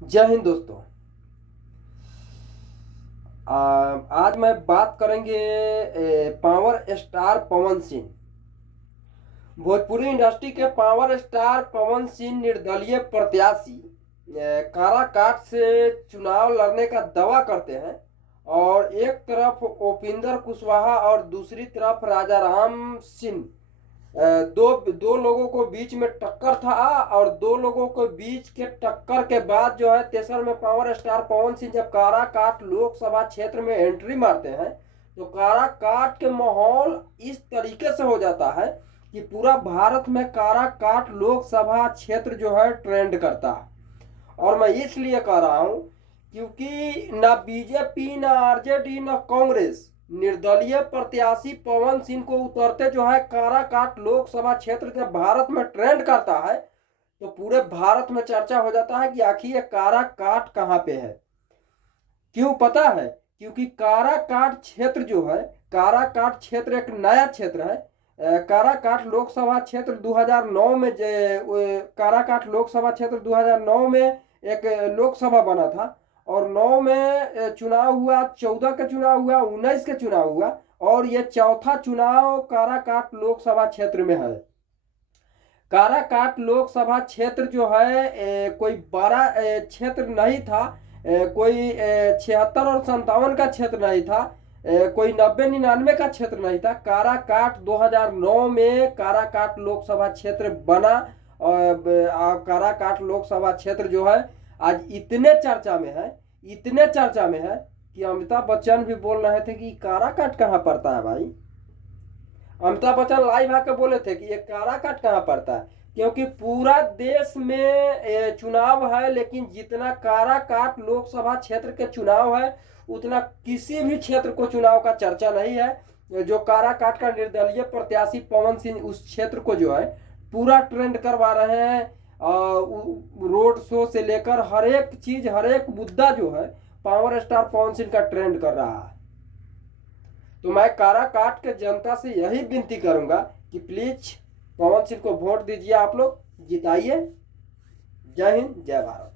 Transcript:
जय हिंद दोस्तों। आज मैं बात करेंगे power star Pawan Singh. Bhojpuri industry के पावर स्टार पवन सिंह निर्दलीय प्रत्याशी काराकाट से चुनाव लड़ने का दावा करते हैं और एक तरफ उपेंद्र कुशवाहा और दूसरी तरफ राजा राम सिंह। दो दो लोगों को बीच में टक्कर था और दो लोगों को बीच के टक्कर के बाद जो है तेसर में पावर स्टार पवन सिंह जब काराकाट लोकसभा क्षेत्र में एंट्री मारते हैं तो काराकाट के माहौल इस तरीके से हो जाता है कि पूरा भारत में काराकाट लोकसभा क्षेत्र जो है ट्रेंड करता है। और मैं इसलिए कह रहा हूं क्योंकि ना बीजेपी ना आरजेडी ना कांग्रेस निर्दलीय प्रत्याशी पवन सिंह को उतरते जो है काराकाट लोकसभा क्षेत्र जब भारत में ट्रेंड करता है तो पूरे भारत में चर्चा हो जाता है कि आखिर ये काराकाट कहाँ पे है। क्यों पता है? क्योंकि काराकाट क्षेत्र जो है, काराकाट क्षेत्र एक नया क्षेत्र है। काराकाट लोकसभा क्षेत्र 2009 में काराकाट लोकसभा क्षेत्र 2009 में एक लोकसभा बना था और 9 में चुनाव हुआ, 14 का चुनाव हुआ, 19 का चुनाव हुआ और ये चौथा चुनाव काराकाट लोकसभा क्षेत्र में है। काराकाट लोकसभा क्षेत्र जो है कोई बड़ा क्षेत्र नहीं था, कोई 76 और 57 का क्षेत्र नहीं था, कोई 90-99 का क्षेत्र नहीं था। काराकाट 2009 में काराकाट लोकसभा क्षेत्र बना और काराकाट लोकसभा क्षेत्र जो है आज इतने चर्चा में है, इतने चर्चा में है कि अमिताभ बच्चन भी बोल रहे थे कि काराकाट कहाँ पड़ता है भाई। अमिताभ बच्चन लाइव आके बोले थे कि ये काराकाट कहाँ पड़ता है, क्योंकि पूरा देश में चुनाव है लेकिन जितना काराकाट लोकसभा क्षेत्र के चुनाव है उतना किसी भी क्षेत्र को चुनाव का चर्चा नहीं है। जो काराकाट का निर्दलीय प्रत्याशी पवन सिंह उस क्षेत्र को जो है पूरा ट्रेंड करवा रहे हैं। रोड शो से लेकर हर एक चीज, हर एक मुद्दा जो है पावर स्टार पवन सिंह का ट्रेंड कर रहा है। तो मैं काराकाट के जनता से यही विनती करूंगा कि प्लीज पवन सिंह को वोट दीजिए, आप लोग जिताइए। जय हिंद, जय भारत।